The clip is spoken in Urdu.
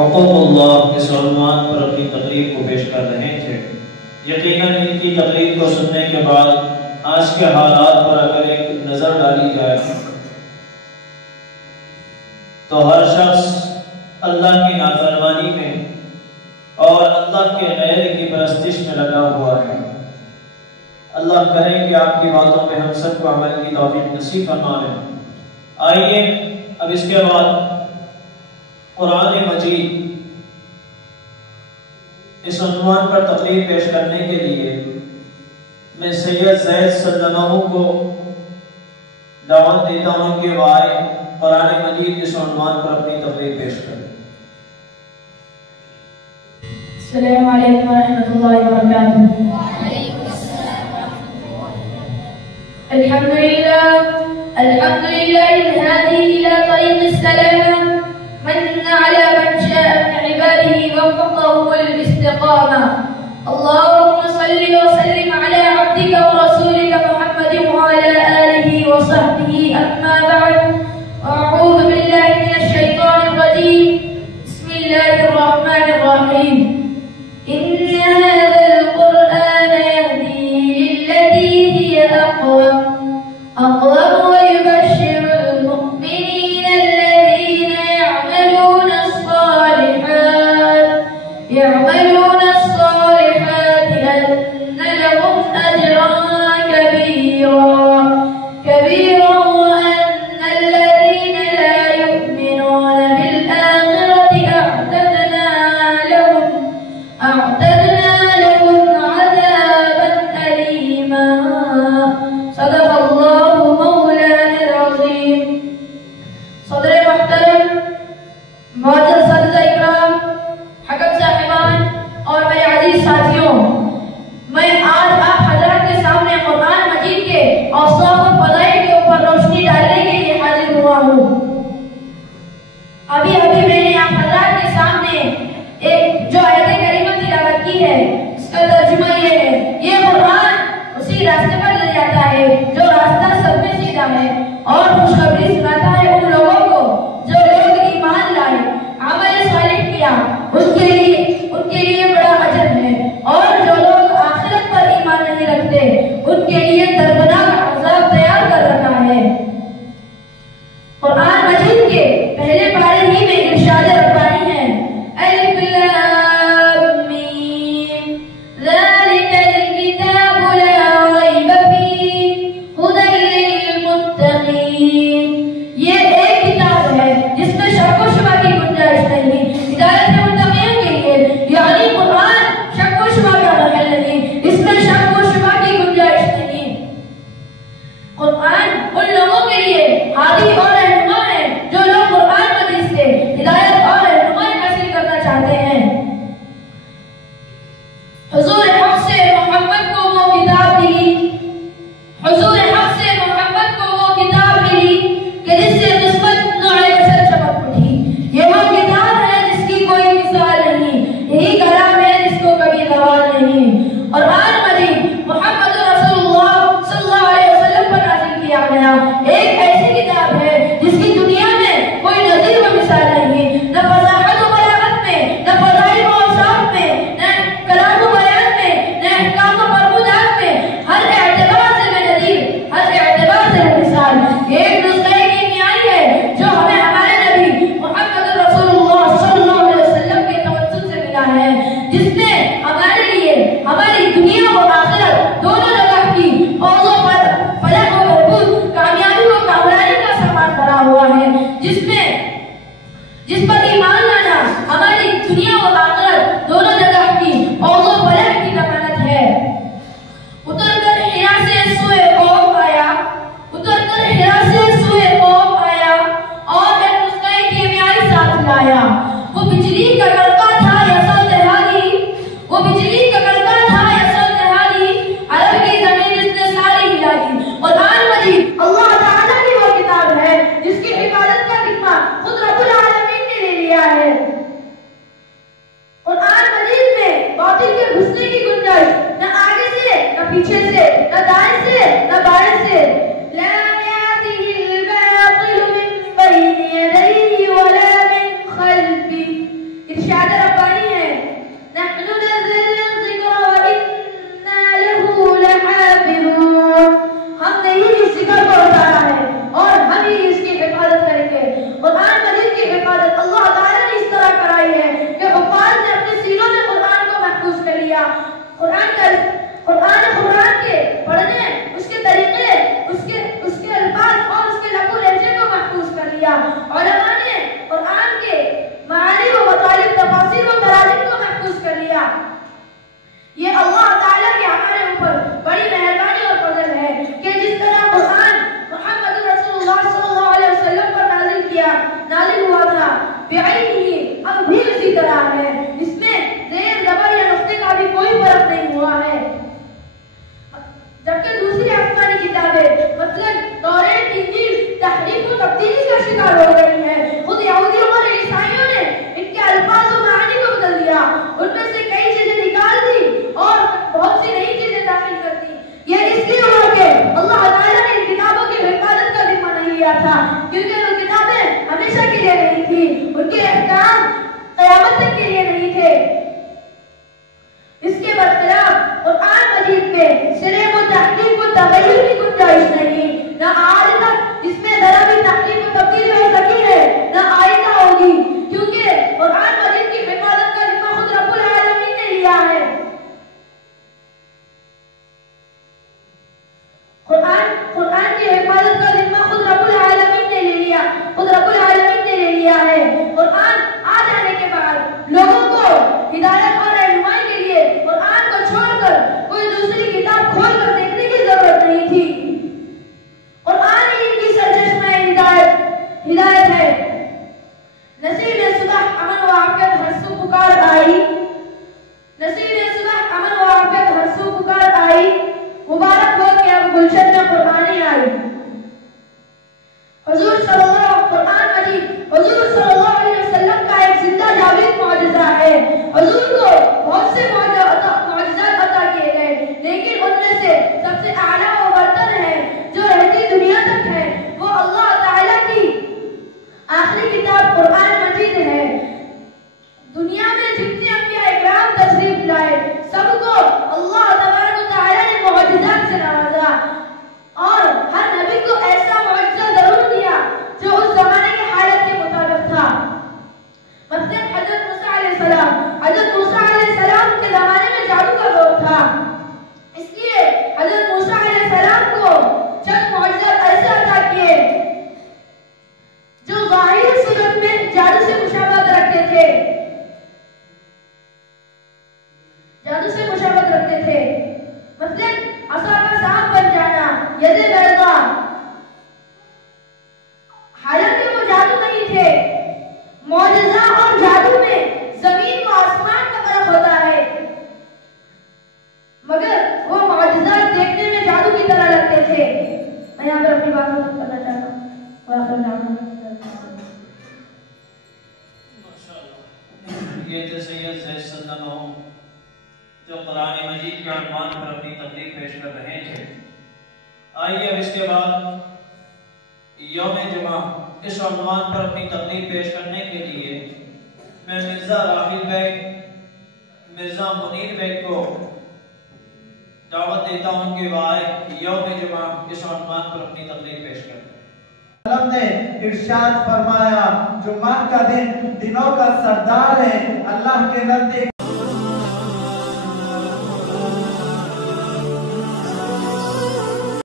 حقوق اللہ اس عنوان پر اپنی تقریر کو پیش کر رہے تھے۔ یقیناً ان کی تقریر کو سننے کے بعد آج کے حالات پر اگر ایک نظر ڈالی جائے تو ہر شخص اللہ کی نافرمانی میں اور اللہ کے غیر کی پرستش میں لگا ہوا ہے۔ اللہ کرے کہ آپ کی باتوں پہ ہم سب کو عمل کی توفیق نصیب فرمائے۔ آئیے اب اس کے بعد قرآن مجید اس عنوان پر تقریر پیش کرنے کے لیے میں سید زید سلمہ کو دعوت دیتا ہوں کہ وہ آئے قرآن مجید اس عنوان پر اپنی تقریر پیش کریں۔ السلام علیکم ورحمۃ اللہ وبرکاتہ۔ الحمد لله الهادي إلى طريق السلام من على من شاء من عباده وفقه الاستقامة. اللهم صل وسلم على عبدك ورسولك محمد وعلى آله وصحبه أما بعد. أعوذ بالله من الشيطان الرجيم. بسم الله الرحمن الرحيم. إن هذا القرآن يهدي للتي هي أقوم ويبشر المؤمنين الذين يعملون الصالحات أن لهم أجرا كبيرا وأن الذين لا يؤمنون بالآخرة أعتدنا لهم عذابا أليما. صدق الله مولانا العظيم. صدر محترم، معزز اساتذہ اکرام، حکم صاحبان اور میرے عزیز ساتھیوں، میں آج آپ حضرات کے سامنے قرآن مجید کے اوصاف و فضائل کے اوپر روشنی ڈالنے کے لیے حاضر ہوا ہوں۔ ابھی میں نے آپ حضرات کے سامنے ایک جو آیت کریمہ تلاوت کی ہے، اس کا ترجمہ یہ ہے: یہ قرآن اسی راستے پر لے جاتا ہے جو راستہ سب میں سیدھا ہے، اور خوشخبری سناتا ہے ان لوگوں کو جو لوگ ایمان لائے، عمل صالح کیا، ان کے لیے بڑا اجر ہے، اور جو لوگ آخرت پر ایمان نہیں رکھتے ان کے لیے دردناک عذاب تیار کر رکھا ہے۔ قرآن مجید کے پہلے پارے ہی میں ارشاد ربانی ہے: الف لام میم ذالک الکتاب لا ریب فیہ ھدی للمتقین۔ یہ ایک کتاب ہے جس میں شک و شبہ کی گنجائش نہیں، ہدایت متقین کے لیے، یعنی قرآن شک و شبہ کا محل نہیں، اس میں شک و شبہ کی گنجائش نہیں۔ قرآن ان لوگوں کے لیے ہادی اور رہنما ہے جو لوگ قرآن مجید سے ہدایت اور رہنمائی حاصل کرنا چاہتے ہیں۔ حضور حق سے محمد کو وہ کتاب ملی کہ جس سے قسمت نوع بشر چمک اٹھی۔ یہ وہ کتاب ہے جس کی کوئی مثال نہیں، یہی کلام ہے جس کو کبھی زوال نہیں۔ اور قرآن مجید محمد رسول اللہ صلی اللہ علیہ وسلم پر نازل کیا گیا ایک ایسی کتاب ہے جس کی دنیا میں کوئی نظیر و مثال نہیں، نہ فصاحت و بلاغت میں، نہ فضائل و اوصاف میں، نہ کلام و بیان میں، نہ احکام و فرمودات میں، ہر اعتبار سے بے نظیر، ہر اعتبار سے بے مثال۔ ایک نسخہ کیمیائی ہے جو ہمیں ہمارے نبی محمد رسول اللہ صلی اللہ علیہ وسلم کے توسط سے ملا ہے، جس نے ہمارے لیے ہماری دنیا و آخرت دونوں جگہ کی فوز و فلاح و بہبود، کامیابی و کامیابی کا سامان بھرا ہوا ہے، جس پر ایمان لانا ہماری دنیا و آخرت دونوں جگہ کی فوز و فلاح کی ضمانت ہے۔ اتر کر ہرا سے سوئے قوم آیا اور ایک نسخہ کیمیائی ساتھ لایا۔ وہ بجلی کا کڑکا تھا یا سوت حالی، عرب کی زمین اس نے ساری ہلا دی۔ قرآن مجید اللہ تعالیٰ کی وہ کتاب ہے جس کی حفاظت کا ذمہ خود رب العالمین نے لے لیا ہے۔ قرآن مجید میں باطل کے گھسنے کی گنجائش نہ آگے سے، نہ پیچھے سے، نہ دائیں سے، نہ بائیں سے۔ لا يأته الباطل من بين يديه ولا من خلفه۔ صرف و تحقیق و تغیر کی گنجائش نہیں، نہ آج تک اس میں ذرا بھی تحقیق و تبدیلی ہو سکی ہے، نہ آئندہ ہوگی، کیونکہ قرآن مجید کی حفاظت کا ذمہ خود رب العالمین نے لیا ہے۔ قرآن کی حفاظت کا ذمہ خود رب العالمین نے لے لیا، خود رب العالمین نے لے لیا ہے۔ قرآن آ جانے کے بعد لوگوں کو ہدایت اور رہنمائی کے لیے قرآن کو چھوڑ کر کوئی دوسری کتاب کھول کر دیکھنے کی ضرورت نہیں تھی۔ قرآن ہی ان کی سرچشمہ ہدایت ہے۔ نصیب صبح امن و عافیت ہر سو پکار آئی، نصیب صبح امن و عافیت ہر سو پکار آئی، مبارک ہو کہ اب گلشن میں قرآنی آئی۔ حضور صلی اللہ قرآن مجید حضور صلی اللہ علیہ وسلم کا ایک زندہ جاوید معجزہ ہے۔ حضور کو بہت سے معجزات عطا کیے گئے، لیکن ان میں سے سب سے اعلیٰ و برتر ہے جو رہتی دنیا تک ہے، وہ اللہ تعالیٰ کی آخری کتاب قرآن مجید ہے۔ دنیا میں جتنے انبیاء اکرام تشریف لائے سب کو اللہ تبارک و تعالیٰ نے معجزات سے نوازا، اور ہر نبی کو ایسا معجزہ ضرور دیا جو اس زمانے کی حالت کے مطابق تھا۔ مثلاً حضرت موسیٰ علیہ السلام کے زمانے میں جادو کا دور تھا، اس لیے حضرت موسیٰ علیہ السلام کو چند معجزات ایسے عطا کیے جو ظاہری صورت میں جادو سے مشابہت رکھتے تھے، مثلاً عصا کا سانپ بن جانا، ید بیضا، حالانکہ وہ جادو نہیں تھے۔ معجزہ اور جادو میں زمین و آسمان کا فرق ہوتا ہے، مگر وہ معجزات دیکھنے میں جادو کی طرح لگتے تھے۔ میں یہاں پر اپنی بات ختم کرنا چاہتا ہوں۔ یہ تھے سید زید صلی اللہ علیہ جو قرآن مجید کے عنوان پر اپنی تقریر پیش کر رہے تھے۔ آئیے اب اس کے بعد یوم جمعہ اس عنوان پر اپنی تقریر پیش کرنے کے لیے میں مرزا راحیل بیگ، مرزا منیر بیگ کو دعوت دیتا ہوں کہ وہ آئے یوم جمعہ اس عنوان پر اپنی تقریر پیش کریں۔ نے ارشاد فرمایا جمعہ کا دن دنوں کا سردار ہے، اللہ کے نزدیک